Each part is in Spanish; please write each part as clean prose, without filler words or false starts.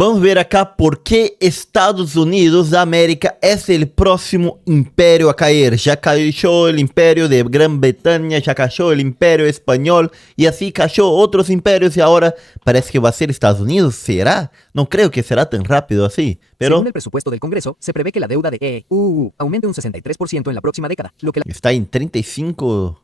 Vamos ver acá por qué Estados Unidos de América es el próximo imperio a caer. Ya cayó el imperio de Gran Bretaña, ya cayó el imperio español y así cayó otros imperios y ahora parece que va a ser Estados Unidos. ¿Será? No creo que será tan rápido así, Según pero el presupuesto del Congreso, se prevé que la deuda de EU aumente un 63% en la próxima década, lo que está en 35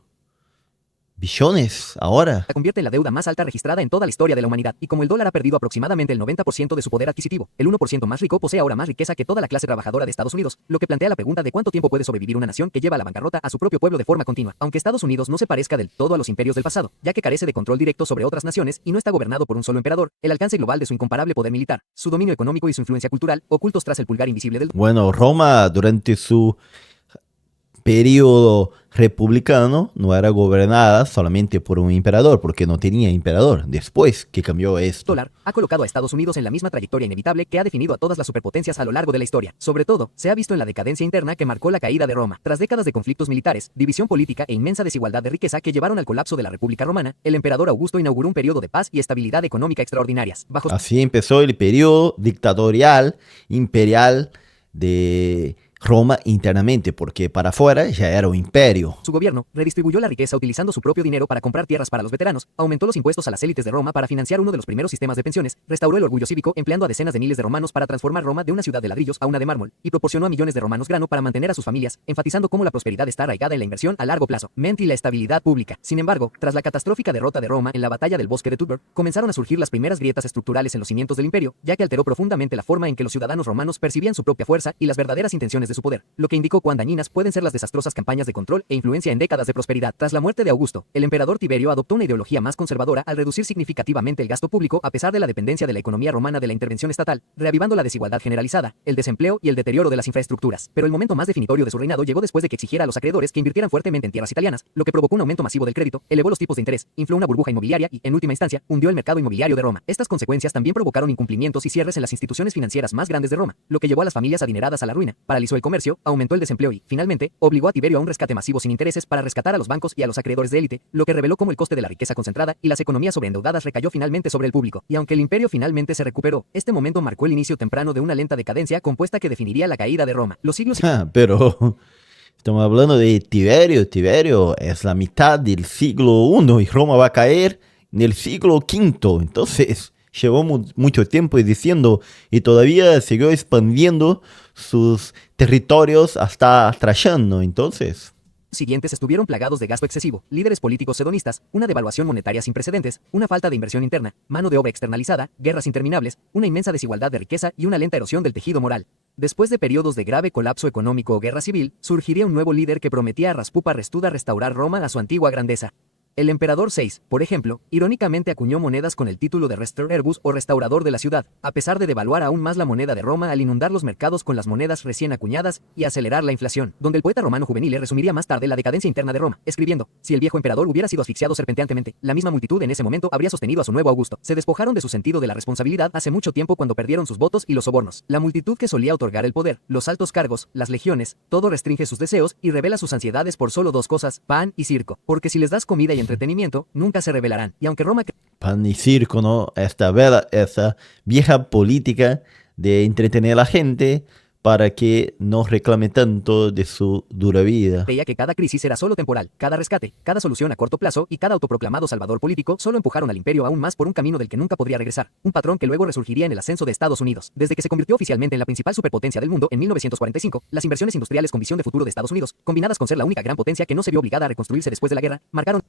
billones ahora. la convierte en la deuda más alta registrada en toda la historia de la humanidad. Y como el dólar ha perdido aproximadamente el 90% de su poder adquisitivo, el 1% más rico posee ahora más riqueza que toda la clase trabajadora de Estados Unidos, lo que plantea la pregunta de cuánto tiempo puede sobrevivir una nación que lleva a la bancarrota a su propio pueblo de forma continua. Aunque Estados Unidos no se parezca del todo a los imperios del pasado, ya que carece de control directo sobre otras naciones y no está gobernado por un solo emperador, el alcance global de su incomparable poder militar, su dominio económico y su influencia cultural, ocultos tras el pulgar invisible del Bueno, Roma durante su periodo republicano no era gobernada solamente por un emperador, porque no tenía emperador. Después que cambió esto. dólar, ha colocado a Estados Unidos en la misma trayectoria inevitable que ha definido a todas las superpotencias a lo largo de la historia. Sobre todo, se ha visto en la decadencia interna que marcó la caída de Roma. Tras décadas de conflictos militares, división política e inmensa desigualdad de riqueza que llevaron al colapso de la República Romana, el emperador Augusto inauguró un periodo de paz y estabilidad económica extraordinarias. Bajo Así empezó el periodo dictatorial imperial de Roma internamente, porque para afuera ya era un imperio. su gobierno, redistribuyó la riqueza utilizando su propio dinero para comprar tierras para los veteranos, aumentó los impuestos a las élites de Roma para financiar uno de los primeros sistemas de pensiones, restauró el orgullo cívico empleando a decenas de miles de romanos para transformar Roma de una ciudad de ladrillos a una de mármol, y proporcionó a millones de romanos grano para mantener a sus familias, enfatizando cómo la prosperidad está arraigada en la inversión a largo plazo, mente y la estabilidad pública. Sin embargo, tras la catastrófica derrota de Roma en la batalla del bosque de Tubber, comenzaron a surgir las primeras grietas estructurales en los cimientos del imperio, ya que alteró profundamente la forma en que los ciudadanos romanos percibían su propia fuerza y las verdaderas intenciones de su poder, lo que indicó cuán dañinas pueden ser las desastrosas campañas de control e influencia en décadas de prosperidad. Tras la muerte de Augusto, el emperador Tiberio adoptó una ideología más conservadora al reducir significativamente el gasto público a pesar de la dependencia de la economía romana de la intervención estatal, reavivando la desigualdad generalizada, el desempleo y el deterioro de las infraestructuras. Pero el momento más definitorio de su reinado llegó después de que exigiera a los acreedores que invirtieran fuertemente en tierras italianas, lo que provocó un aumento masivo del crédito, elevó los tipos de interés, infló una burbuja inmobiliaria y, en última instancia, hundió el mercado inmobiliario de Roma. Estas consecuencias también provocaron incumplimientos y cierres en las instituciones financieras más grandes de Roma, lo que llevó a las familias adineradas a la ruina, paralizó el comercio, aumentó el desempleo y, finalmente, obligó a Tiberio a un rescate masivo sin intereses para rescatar a los bancos y a los acreedores de élite, lo que reveló cómo el coste de la riqueza concentrada y las economías sobreendeudadas recayó finalmente sobre el público. Y aunque el imperio finalmente se recuperó, este momento marcó el inicio temprano de una lenta decadencia compuesta que definiría la caída de Roma. Los siglos Pero estamos hablando de Tiberio. Tiberio es la mitad del siglo I y Roma va a caer en el siglo V. Entonces llevó mucho tiempo diciendo y todavía siguió expandiendo sus territorios hasta Trajano. Entonces, siguientes estuvieron plagados de gasto excesivo, líderes políticos hedonistas, una devaluación monetaria sin precedentes, una falta de inversión interna, mano de obra externalizada, guerras interminables, una inmensa desigualdad de riqueza y una lenta erosión del tejido moral. Después de periodos de grave colapso económico o guerra civil, surgiría un nuevo líder que prometía a Raspupa Restuda restaurar Roma a su antigua grandeza. El emperador VI, por ejemplo, irónicamente acuñó monedas con el título de Restorerbus o restaurador de la ciudad, a pesar de devaluar aún más la moneda de Roma al inundar los mercados con las monedas recién acuñadas y acelerar la inflación, donde el poeta romano juvenil resumiría más tarde la decadencia interna de Roma, escribiendo: si el viejo emperador hubiera sido asfixiado serpenteantemente, la misma multitud en ese momento habría sostenido a su nuevo Augusto. Se despojaron de su sentido de la responsabilidad hace mucho tiempo cuando perdieron sus votos y los sobornos. La multitud que solía otorgar el poder, los altos cargos, las legiones, todo restringe sus deseos y revela sus ansiedades por solo dos cosas: pan y circo, porque si les das comida y entretenimiento, nunca se rebelarán. Y aunque Roma pan y circo, ¿no? Esta vieja política de entretener a la gente para que no reclame tanto de su dura vida. creía que cada crisis era solo temporal, cada rescate, cada solución a corto plazo y cada autoproclamado salvador político solo empujaron al imperio aún más por un camino del que nunca podría regresar, un patrón que luego resurgiría en el ascenso de Estados Unidos. Desde que se convirtió oficialmente en la principal superpotencia del mundo en 1945, las inversiones industriales con visión de futuro de Estados Unidos, combinadas con ser la única gran potencia que no se vio obligada a reconstruirse después de la guerra, marcaron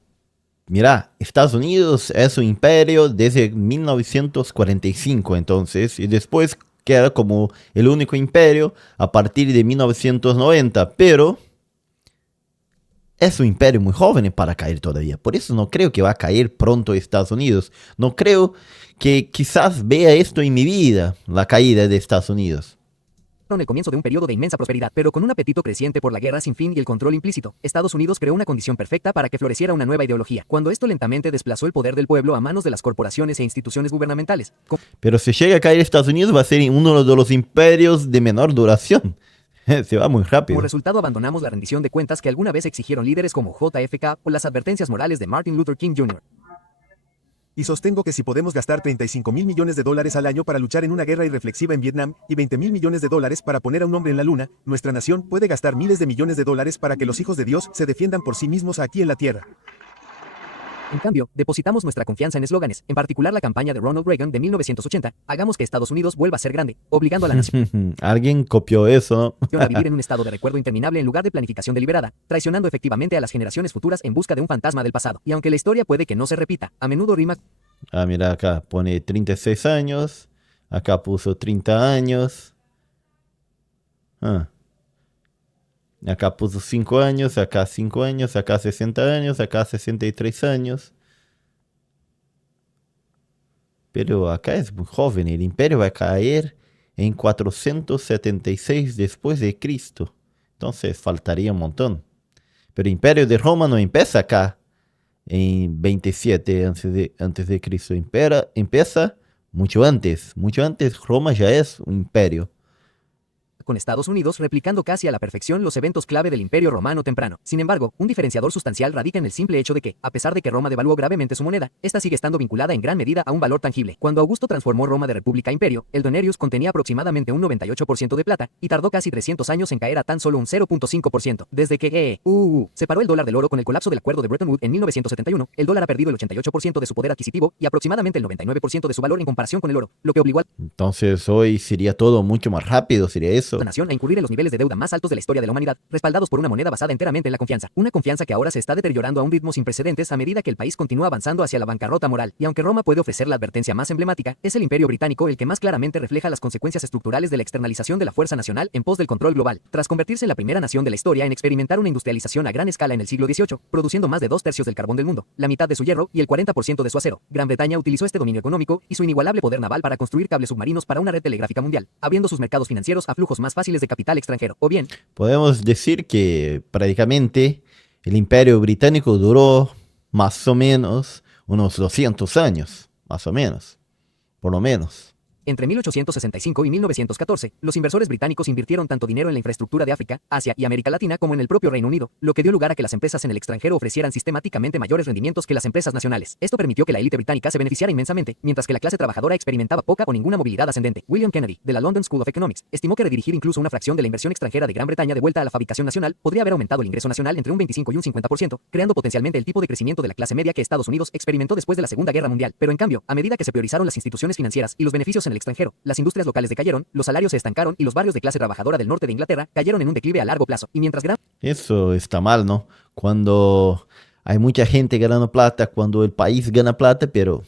Mira, Estados Unidos es un imperio desde 1945 entonces, y después queda como el único imperio a partir de 1990, pero es un imperio muy joven para caer todavía. Por eso no creo que va a caer pronto Estados Unidos. No creo que quizás vea esto en mi vida, la caída de Estados Unidos. el comienzo de un periodo de inmensa prosperidad, pero con un apetito creciente por la guerra sin fin y el control implícito. Estados Unidos creó una condición perfecta para que floreciera una nueva ideología, cuando esto lentamente desplazó el poder del pueblo a manos de las corporaciones e instituciones gubernamentales. Pero si llega a caer Estados Unidos va a ser uno de los imperios de menor duración. Se va muy rápido. Como resultado abandonamos la rendición de cuentas que alguna vez exigieron líderes como JFK o las advertencias morales de Martin Luther King Jr. Y sostengo que si podemos gastar 35.000 millones de dólares al año para luchar en una guerra irreflexiva en Vietnam y 20.000 millones de dólares para poner a un hombre en la luna, nuestra nación puede gastar miles de millones de dólares para que los hijos de Dios se defiendan por sí mismos aquí en la tierra. En cambio, depositamos nuestra confianza en eslóganes, en particular la campaña de Ronald Reagan de 1980, hagamos que Estados Unidos vuelva a ser grande, obligando a la nación Alguien copió eso, ¿no? a vivir en un estado de recuerdo interminable en lugar de planificación deliberada, traicionando efectivamente a las generaciones futuras en busca de un fantasma del pasado. Y aunque la historia puede que no se repita, a menudo rima Ah, mira, acá pone 36 años. Acá puso 30 años. Ah, acá puso 5 años. Acá 5 años. Acá 60 años. Acá 63 años. Pero acá es muy joven. El imperio va a caer en 476 después de Cristo. Entonces faltaría un montón. Pero el imperio de Roma no empieza acá en 27 antes de Cristo. Empieza mucho antes. Mucho antes Roma ya es un imperio. con Estados Unidos replicando casi a la perfección los eventos clave del Imperio Romano temprano. Sin embargo, un diferenciador sustancial radica en el simple hecho de que, a pesar de que Roma devaluó gravemente su moneda, esta sigue estando vinculada en gran medida a un valor tangible. Cuando Augusto transformó Roma de república a imperio, el denarius contenía aproximadamente un 98% de plata y tardó casi 300 años en caer a tan solo un 0.5%. Desde que separó el dólar del oro con el colapso del acuerdo de Bretton Woods en 1971, el dólar ha perdido el 88% de su poder adquisitivo y aproximadamente el 99% de su valor en comparación con el oro, lo que obligó a Entonces hoy sería todo mucho más rápido, sería eso. la nación a incurrir en los niveles de deuda más altos de la historia de la humanidad, respaldados por una moneda basada enteramente en la confianza. Una confianza que ahora se está deteriorando a un ritmo sin precedentes a medida que el país continúa avanzando hacia la bancarrota moral. Y aunque Roma puede ofrecer la advertencia más emblemática, es el Imperio Británico el que más claramente refleja las consecuencias estructurales de la externalización de la fuerza nacional en pos del control global. Tras convertirse en la primera nación de la historia en experimentar una industrialización a gran escala en el siglo XVIII, produciendo más de 2/3 del carbón del mundo, la mitad de su hierro y el 40% de su acero, Gran Bretaña utilizó este dominio económico y su inigualable poder naval para construir cables submarinos para una red telegráfica mundial, abriendo sus mercados financieros a flujos más fáciles de capital extranjero. O bien, Podemos decir que prácticamente el Imperio Británico duró más o menos unos 200 años, más o menos, por lo menos. entre 1865 y 1914, los inversores británicos invirtieron tanto dinero en la infraestructura de África, Asia y América Latina como en el propio Reino Unido, lo que dio lugar a que las empresas en el extranjero ofrecieran sistemáticamente mayores rendimientos que las empresas nacionales. Esto permitió que la élite británica se beneficiara inmensamente, mientras que la clase trabajadora experimentaba poca o ninguna movilidad ascendente. William Kennedy, de la London School of Economics, estimó que redirigir incluso una fracción de la inversión extranjera de Gran Bretaña de vuelta a la fabricación nacional podría haber aumentado el ingreso nacional entre un 25 y un 50%, creando potencialmente el tipo de crecimiento de la clase media que Estados Unidos experimentó después de la Segunda Guerra Mundial. Pero en cambio, a medida que se priorizaron las instituciones financieras y los beneficios en el extranjero, las industrias locales decayeron, los salarios se estancaron y los barrios de clase trabajadora del norte de Inglaterra cayeron en un declive a largo plazo. Y mientras gran Eso está mal, ¿no? Cuando hay mucha gente ganando plata, cuando el país gana plata, pero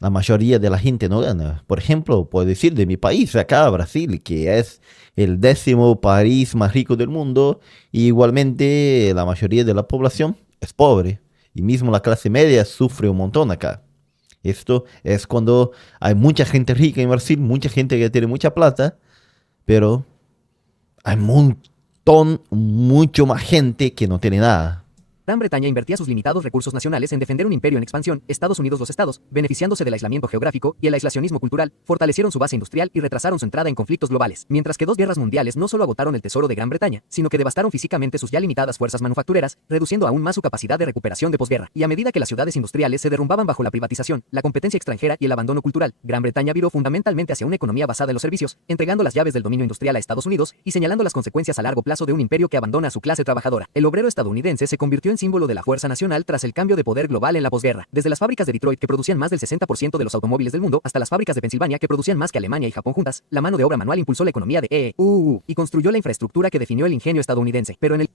la mayoría de la gente no gana. Por ejemplo, puedo decir de mi país, acá Brasil, que es el 10º país más rico del mundo, y igualmente la mayoría de la población es pobre. Y mismo la clase media sufre un montón acá. Esto es cuando hay mucha gente rica en Brasil, mucha gente que tiene mucha plata, pero hay un montón, mucho más gente que no tiene nada. Gran Bretaña invertía sus limitados recursos nacionales en defender un imperio en expansión, Estados Unidos los estados, beneficiándose del aislamiento geográfico y el aislacionismo cultural, fortalecieron su base industrial y retrasaron su entrada en conflictos globales, mientras que dos guerras mundiales no solo agotaron el tesoro de Gran Bretaña, sino que devastaron físicamente sus ya limitadas fuerzas manufactureras, reduciendo aún más su capacidad de recuperación de posguerra. Y a medida que las ciudades industriales se derrumbaban bajo la privatización, la competencia extranjera y el abandono cultural, Gran Bretaña viró fundamentalmente hacia una economía basada en los servicios, entregando las llaves del dominio industrial a Estados Unidos y señalando las consecuencias a largo plazo de un imperio que abandona a su clase trabajadora. El obrero estadounidense se convirtió en símbolo de la fuerza nacional tras el cambio de poder global en la posguerra. Desde las fábricas de Detroit que producían más del 60% de los automóviles del mundo hasta las fábricas de Pensilvania que producían más que Alemania y Japón juntas, la mano de obra manual impulsó la economía de y construyó la infraestructura que definió el ingenio estadounidense. Pero en el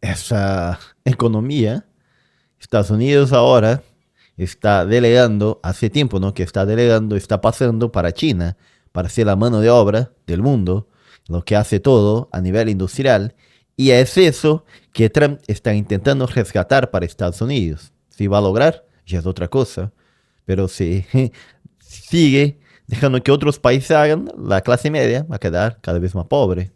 Esa economía, Estados Unidos ahora está delegando, hace tiempo, ¿no? Que está delegando, está pasando para China, para ser la mano de obra del mundo, lo que hace todo a nivel industrial. Y es eso que Trump está intentando rescatar para Estados Unidos. Si va a lograr, ya es otra cosa. Pero si sigue dejando que otros países hagan, la clase media va a quedar cada vez más pobre.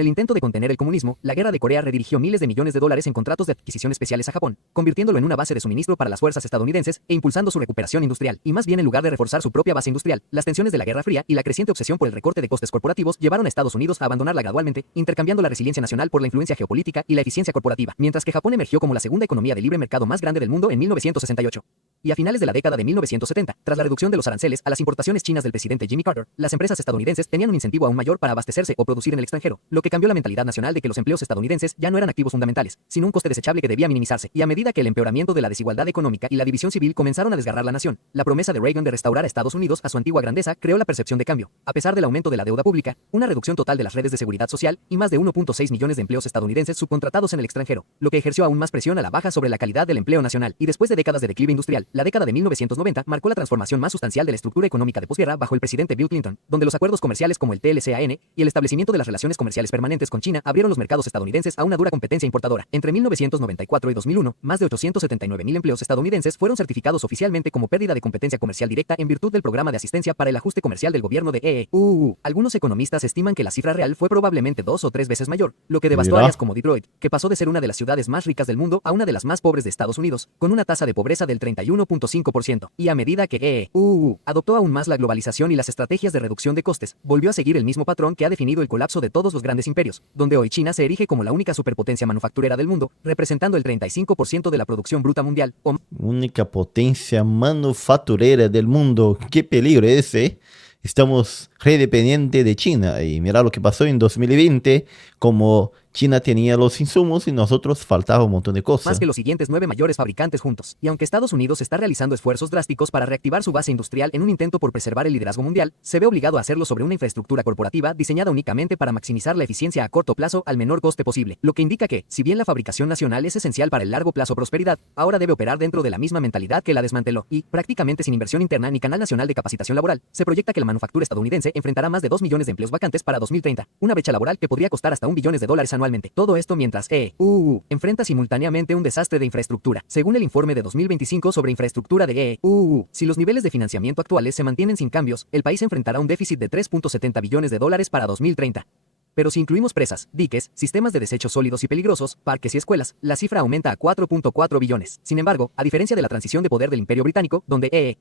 En el intento de contener el comunismo, la guerra de Corea redirigió miles de millones de dólares en contratos de adquisición especiales a Japón, convirtiéndolo en una base de suministro para las fuerzas estadounidenses e impulsando su recuperación industrial. Y más bien en lugar de reforzar su propia base industrial, las tensiones de la Guerra Fría y la creciente obsesión por el recorte de costes corporativos llevaron a Estados Unidos a abandonarla gradualmente, intercambiando la resiliencia nacional por la influencia geopolítica y la eficiencia corporativa, mientras que Japón emergió como la segunda economía de libre mercado más grande del mundo en 1968. Y a finales de la década de 1970, tras la reducción de los aranceles a las importaciones chinas del presidente Jimmy Carter, las empresas estadounidenses tenían un incentivo aún mayor para abastecerse o producir en el extranjero, lo que cambió la mentalidad nacional de que los empleos estadounidenses ya no eran activos fundamentales, sino un coste desechable que debía minimizarse. Y a medida que el empeoramiento de la desigualdad económica y la división civil comenzaron a desgarrar la nación, la promesa de Reagan de restaurar a Estados Unidos a su antigua grandeza creó la percepción de cambio. A pesar del aumento de la deuda pública, una reducción total de las redes de seguridad social y más de 1.6 millones de empleos estadounidenses subcontratados en el extranjero, lo que ejerció aún más presión a la baja sobre la calidad del empleo nacional. Y después de décadas de declive industrial, la década de 1990 marcó la transformación más sustancial de la estructura económica de posguerra bajo el presidente Bill Clinton, donde los acuerdos comerciales como el TLCAN y el establecimiento de las relaciones comerciales permanentes con China abrieron los mercados estadounidenses a una dura competencia importadora. Entre 1994 y 2001, más de 879.000 empleos estadounidenses fueron certificados oficialmente como pérdida de competencia comercial directa en virtud del programa de asistencia para el ajuste comercial del gobierno de EU. Algunos economistas estiman que la cifra real fue probablemente 2 o 3 veces mayor, lo que devastó áreas como Detroit, que pasó de ser una de las ciudades más ricas del mundo a una de las más pobres de Estados Unidos, con una tasa de pobreza del 31.5%. Y a medida que adoptó aún más la globalización y las estrategias de reducción de costes, volvió a seguir el mismo patrón que ha definido el colapso de todos los grandes imperios, donde hoy China se erige como la única superpotencia manufacturera del mundo, representando el 35% de la producción bruta mundial. Única potencia manufacturera del mundo. Qué peligro ese. Estamos re dependientes de China. Y mira lo que pasó en 2020, como China tenía los insumos y nosotros faltaba un montón de cosas. Más que los siguientes 9 mayores fabricantes juntos. Y aunque Estados Unidos está realizando esfuerzos drásticos para reactivar su base industrial en un intento por preservar el liderazgo mundial, se ve obligado a hacerlo sobre una infraestructura corporativa diseñada únicamente para maximizar la eficiencia a corto plazo al menor coste posible. Lo que indica que, si bien la fabricación nacional es esencial para el largo plazo prosperidad, ahora debe operar dentro de la misma mentalidad que la desmanteló. Y, prácticamente sin inversión interna ni canal nacional de capacitación laboral, se proyecta que la manufactura estadounidense enfrentará más de 2 millones de empleos vacantes para 2030, una brecha laboral que podría costar hasta $1 billón anualmente. Todo esto mientras enfrenta simultáneamente un desastre de infraestructura. Según el informe de 2025 sobre infraestructura de si los niveles de financiamiento actuales se mantienen sin cambios, el país enfrentará un déficit de $3.70 billones para 2030. Pero si incluimos presas, diques, sistemas de desechos sólidos y peligrosos, parques y escuelas, la cifra aumenta a 4.4 billones. Sin embargo, a diferencia de la transición de poder del Imperio Británico, donde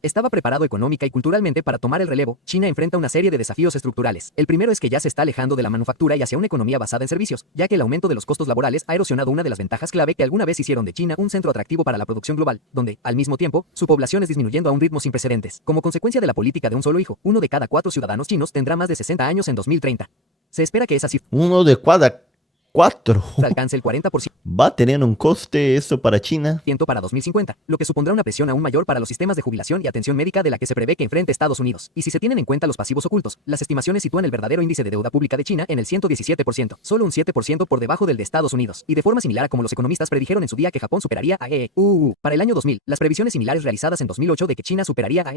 estaba preparado económica y culturalmente para tomar el relevo, China enfrenta una serie de desafíos estructurales. El primero es que ya se está alejando de la manufactura y hacia una economía basada en servicios, ya que el aumento de los costos laborales ha erosionado una de las ventajas clave que alguna vez hicieron de China un centro atractivo para la producción global, donde, al mismo tiempo, su población es disminuyendo a un ritmo sin precedentes. Como consecuencia de la política de un solo hijo, 1 de cada 4 ciudadanos chinos tendrá más de 60 años en 2030. Se espera que esa cifra 1 de cada 4 alcance el 40%. ¿Va a tener un coste eso para China? Para 2050, lo que supondrá una presión aún mayor para los sistemas de jubilación y atención médica de la que se prevé que enfrente Estados Unidos. Y si se tienen en cuenta los pasivos ocultos, las estimaciones sitúan el verdadero índice de deuda pública de China en el 117%, solo un 7% por debajo del de Estados Unidos. Y de forma similar a como los economistas predijeron en su día que Japón superaría a para el año 2000, las previsiones similares realizadas en 2008 de que China superaría a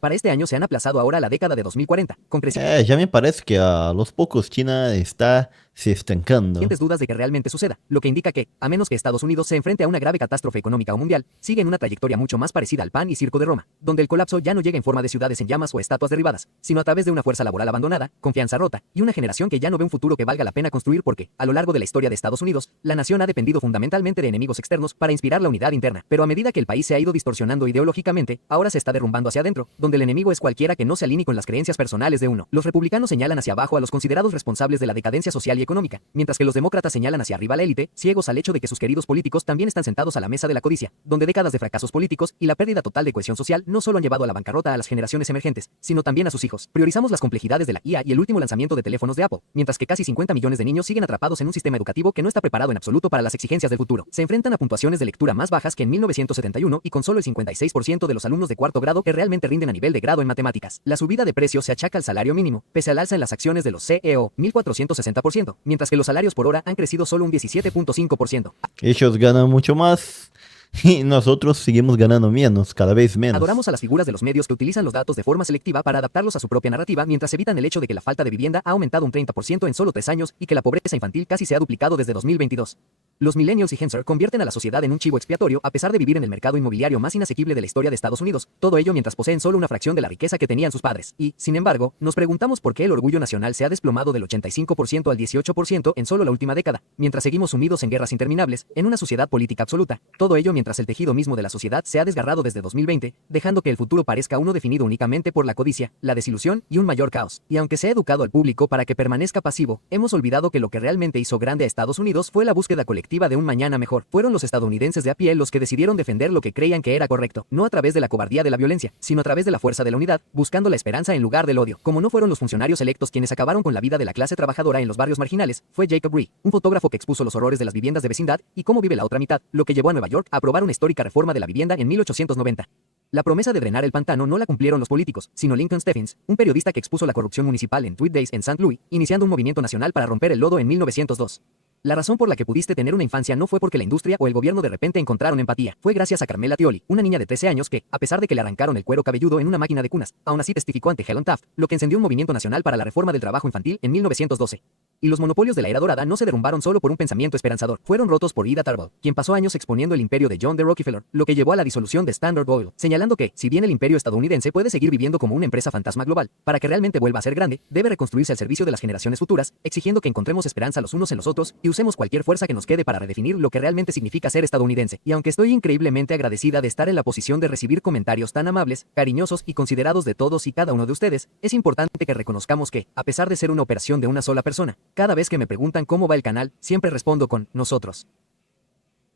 para este año se han aplazado ahora a la década de 2040, con Ya me parece que a los pocos China está se estancando. Dudas de que realmente suceda, lo que indica que, a menos que Estados Unidos se enfrente a una grave catástrofe económica o mundial, sigue en una trayectoria mucho más parecida al pan y circo de Roma, donde el colapso ya no llega en forma de ciudades en llamas o estatuas derribadas, sino a través de una fuerza laboral abandonada, confianza rota, y una generación que ya no ve un futuro que valga la pena construir porque, a lo largo de la historia de Estados Unidos, la nación ha dependido fundamentalmente de enemigos externos para inspirar la unidad interna. Pero a medida que el país se ha ido distorsionando ideológicamente, ahora se está derrumbando hacia adentro, donde el enemigo es cualquiera que no se alinee con las creencias personales de uno. Los republicanos señalan hacia abajo a los considerados responsables de la decadencia social y económica, mientras que los demócratas señalan hacia arriba a la élite, ciegos al hecho de que sus queridos políticos también están sentados a la mesa de la codicia, donde décadas de fracasos políticos y la pérdida total de cohesión social no solo han llevado a la bancarrota a las generaciones emergentes, sino también a sus hijos. Priorizamos las complejidades de la IA y el último lanzamiento de teléfonos de Apple, mientras que casi 50 millones de niños siguen atrapados en un sistema educativo que no está preparado en absoluto para las exigencias del futuro. Se enfrentan a puntuaciones de lectura más bajas que en 1971 y con solo el 56% de los alumnos de cuarto grado que realmente rinden a nivel de grado en matemáticas. La subida de precios se achaca al salario mínimo, pese al alza en las acciones de los CEO, 1460%, mientras que los salarios por hora han crecido solo un 17.5%. Ellos ganan mucho más y nosotros seguimos ganando menos, cada vez menos. Adoramos a las figuras de los medios que utilizan los datos de forma selectiva para adaptarlos a su propia narrativa, mientras evitan el hecho de que la falta de vivienda ha aumentado un 30% en solo 3 años y que la pobreza infantil casi se ha duplicado desde 2022. Los millennials y Gen Z convierten a la sociedad en un chivo expiatorio a pesar de vivir en el mercado inmobiliario más inasequible de la historia de Estados Unidos, todo ello mientras poseen solo una fracción de la riqueza que tenían sus padres. Y, sin embargo, nos preguntamos por qué el orgullo nacional se ha desplomado del 85% al 18% en solo la última década, mientras seguimos sumidos en guerras interminables, en una sociedad política absoluta, todo ello mientras el tejido mismo de la sociedad se ha desgarrado desde 2020, dejando que el futuro parezca uno definido únicamente por la codicia, la desilusión y un mayor caos. Y aunque se ha educado al público para que permanezca pasivo, hemos olvidado que lo que realmente hizo grande a Estados Unidos fue la búsqueda colectiva de un mañana mejor. Fueron los estadounidenses de a pie los que decidieron defender lo que creían que era correcto, no a través de la cobardía de la violencia, sino a través de la fuerza de la unidad, buscando la esperanza en lugar del odio. Como no fueron los funcionarios electos quienes acabaron con la vida de la clase trabajadora en los barrios marginales, fue Jacob Ree, un fotógrafo que expuso los horrores de las viviendas de vecindad y cómo vive la otra mitad, lo que llevó a Nueva York a aprobar una histórica reforma de la vivienda en 1890. La promesa de drenar el pantano no la cumplieron los políticos, sino Lincoln Steffens, un periodista que expuso la corrupción municipal en Tweed Days en St. Louis, iniciando un movimiento nacional para romper el lodo en 1902. La razón por la que pudiste tener una infancia no fue porque la industria o el gobierno de repente encontraron empatía, fue gracias a Carmela Tioli, una niña de 13 años que, a pesar de que le arrancaron el cuero cabelludo en una máquina de cunas, aún así testificó ante Helen Taft, lo que encendió un movimiento nacional para la reforma del trabajo infantil en 1912. Y los monopolios de la era dorada no se derrumbaron solo por un pensamiento esperanzador, fueron rotos por Ida Tarbell, quien pasó años exponiendo el imperio de John D. Rockefeller, lo que llevó a la disolución de Standard Oil, señalando que, si bien el imperio estadounidense puede seguir viviendo como una empresa fantasma global, para que realmente vuelva a ser grande, debe reconstruirse al servicio de las generaciones futuras, exigiendo que encontremos esperanza los unos en los otros y usemos cualquier fuerza que nos quede para redefinir lo que realmente significa ser estadounidense. Y aunque estoy increíblemente agradecida de estar en la posición de recibir comentarios tan amables, cariñosos y considerados de todos y cada uno de ustedes, es importante que reconozcamos que, a pesar de ser una operación de una sola persona, cada vez que me preguntan cómo va el canal, siempre respondo con nosotros.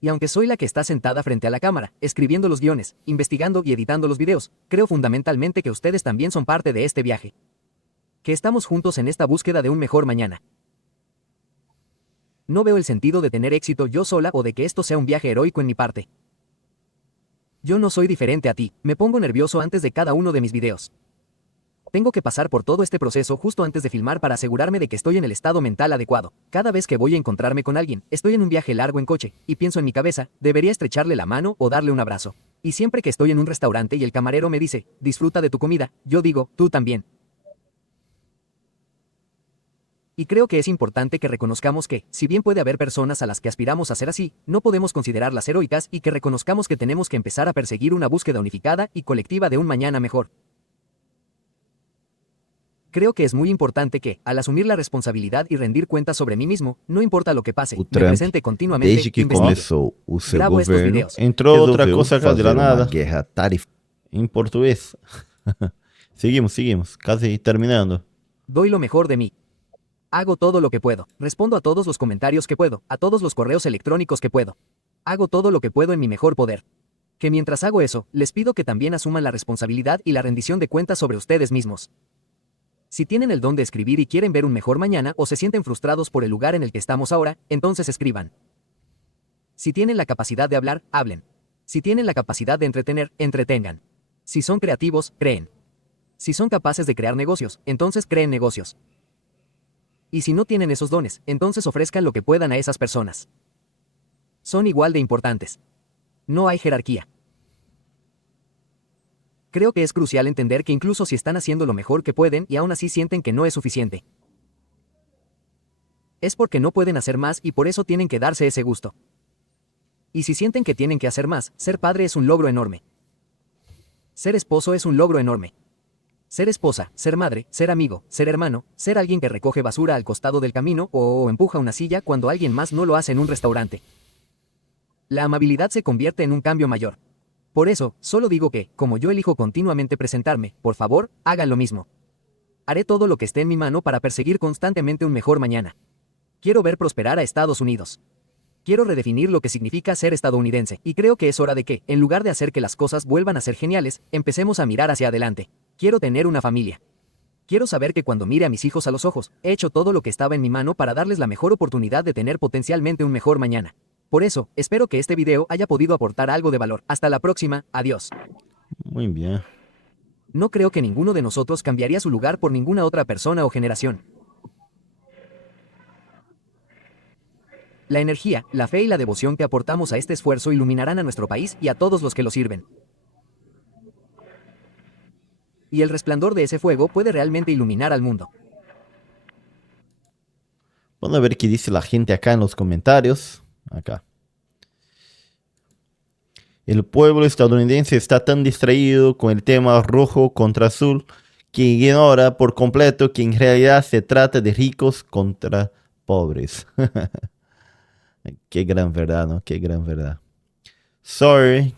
Y aunque soy la que está sentada frente a la cámara, escribiendo los guiones, investigando y editando los videos, creo fundamentalmente que ustedes también son parte de este viaje. Que estamos juntos en esta búsqueda de un mejor mañana. No veo el sentido de tener éxito yo sola o de que esto sea un viaje heroico en mi parte. Yo no soy diferente a ti, me pongo nervioso antes de cada uno de mis videos. Tengo que pasar por todo este proceso justo antes de filmar para asegurarme de que estoy en el estado mental adecuado. Cada vez que voy a encontrarme con alguien, estoy en un viaje largo en coche, y pienso en mi cabeza, debería estrecharle la mano o darle un abrazo. Y siempre que estoy en un restaurante y el camarero me dice, disfruta de tu comida, yo digo, tú también. Y creo que es importante que reconozcamos que, si bien puede haber personas a las que aspiramos a ser así, no podemos considerarlas heroicas y que reconozcamos que tenemos que empezar a perseguir una búsqueda unificada y colectiva de un mañana mejor. Creo que es muy importante que, al asumir la responsabilidad y rendir cuentas sobre mí mismo, no importa lo que pase, O me Trump, presente continuamente, desde que investigue. começou o seu Gravo estos governo, videos. entrou outra resolveu coisa de fazer la uma nada. guerra tarifária. Em português. Seguimos. Casi terminando. Doy lo mejor de mí. Hago todo lo que puedo. Respondo a todos los comentarios que puedo, a todos los correos electrónicos que puedo. Hago todo lo que puedo en mi mejor poder. Que mientras hago eso, les pido que también asuman la responsabilidad y la rendición de cuentas sobre ustedes mismos. Si tienen el don de escribir y quieren ver un mejor mañana o se sienten frustrados por el lugar en el que estamos ahora, entonces escriban. Si tienen la capacidad de hablar, hablen. Si tienen la capacidad de entretener, entretengan. Si son creativos, creen. Si son capaces de crear negocios, entonces creen negocios. Y si no tienen esos dones, entonces ofrezcan lo que puedan a esas personas. Son igual de importantes. No hay jerarquía. Creo que es crucial entender que incluso si están haciendo lo mejor que pueden y aún así sienten que no es suficiente, es porque no pueden hacer más y por eso tienen que darse ese gusto. Y si sienten que tienen que hacer más, ser padre es un logro enorme. Ser esposo es un logro enorme. Ser esposa, ser madre, ser amigo, ser hermano, ser alguien que recoge basura al costado del camino o empuja una silla cuando alguien más no lo hace en un restaurante. La amabilidad se convierte en un cambio mayor. Por eso, solo digo que, como yo elijo continuamente presentarme, por favor, hagan lo mismo. Haré todo lo que esté en mi mano para perseguir constantemente un mejor mañana. Quiero ver prosperar a Estados Unidos. Quiero redefinir lo que significa ser estadounidense, y creo que es hora de que, en lugar de hacer que las cosas vuelvan a ser geniales, empecemos a mirar hacia adelante. Quiero tener una familia. Quiero saber que cuando mire a mis hijos a los ojos, he hecho todo lo que estaba en mi mano para darles la mejor oportunidad de tener potencialmente un mejor mañana. Por eso, espero que este video haya podido aportar algo de valor. Hasta la próxima, adiós. Muy bien. No creo que ninguno de nosotros cambiaría su lugar por ninguna otra persona o generación. La energía, la fe y la devoción que aportamos a este esfuerzo iluminarán a nuestro país y a todos los que lo sirven. Y el resplandor de ese fuego puede realmente iluminar al mundo. Vamos a ver qué dice la gente acá en los comentarios. Acá. El pueblo estadounidense está tan distraído con el tema rojo contra azul que ignora por completo que en realidad se trata de ricos contra pobres. Qué gran verdad, ¿no? Qué gran verdad. Sorry.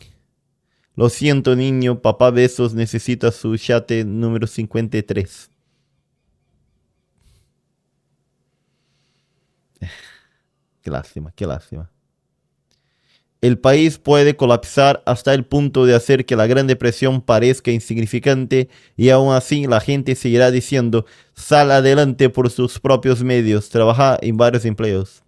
Lo siento, niño. Papá Besos necesita su yate número 53. Qué lástima, qué lástima. El país puede colapsar hasta el punto de hacer que la Gran Depresión parezca insignificante y aún así la gente seguirá diciendo, sal adelante por sus propios medios, trabaja en varios empleos.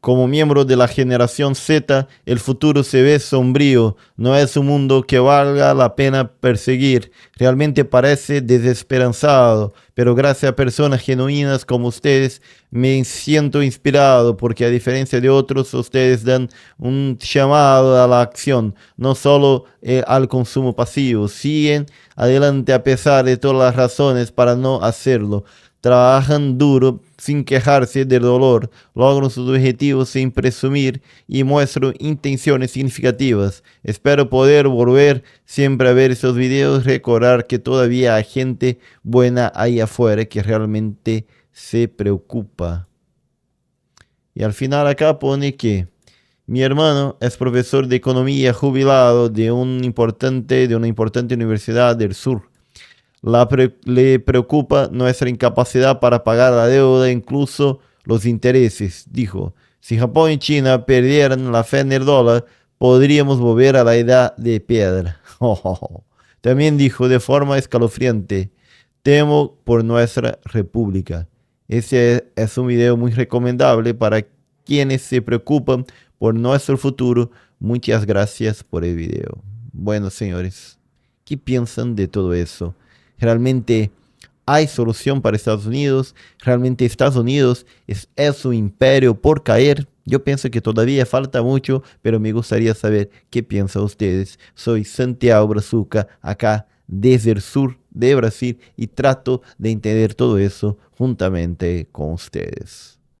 Como miembro de la generación Z, el futuro se ve sombrío. No es un mundo que valga la pena perseguir. Realmente parece desesperanzado. Pero gracias a personas genuinas como ustedes, me siento inspirado porque a diferencia de otros, ustedes dan un llamado a la acción, no solo al consumo pasivo. Siguen adelante a pesar de todas las razones para no hacerlo. Trabajan duro sin quejarse del dolor, logran sus objetivos sin presumir y muestran intenciones significativas. Espero poder volver siempre a ver esos videos, recordar que todavía hay gente buena ahí afuera que realmente se preocupa. Y al final acá pone que mi hermano es profesor de economía jubilado de una importante universidad del sur. Le preocupa nuestra incapacidad para pagar la deuda, incluso los intereses. Dijo, si Japón y China perdieran la fe en el dólar, podríamos volver a la edad de piedra. También dijo de forma escalofriante, temo por nuestra república. Ese es un video muy recomendable para quienes se preocupan por nuestro futuro. Muchas gracias por el video. Bueno, señores, ¿qué piensan de todo eso? ¿Realmente hay solución para Estados Unidos? ¿Realmente Estados Unidos es un imperio por caer? Yo pienso que todavía falta mucho, pero me gustaría saber qué piensan ustedes. Soy Santiago Brazuca, acá desde el sur de Brasil, y trato de entender todo eso juntamente con ustedes.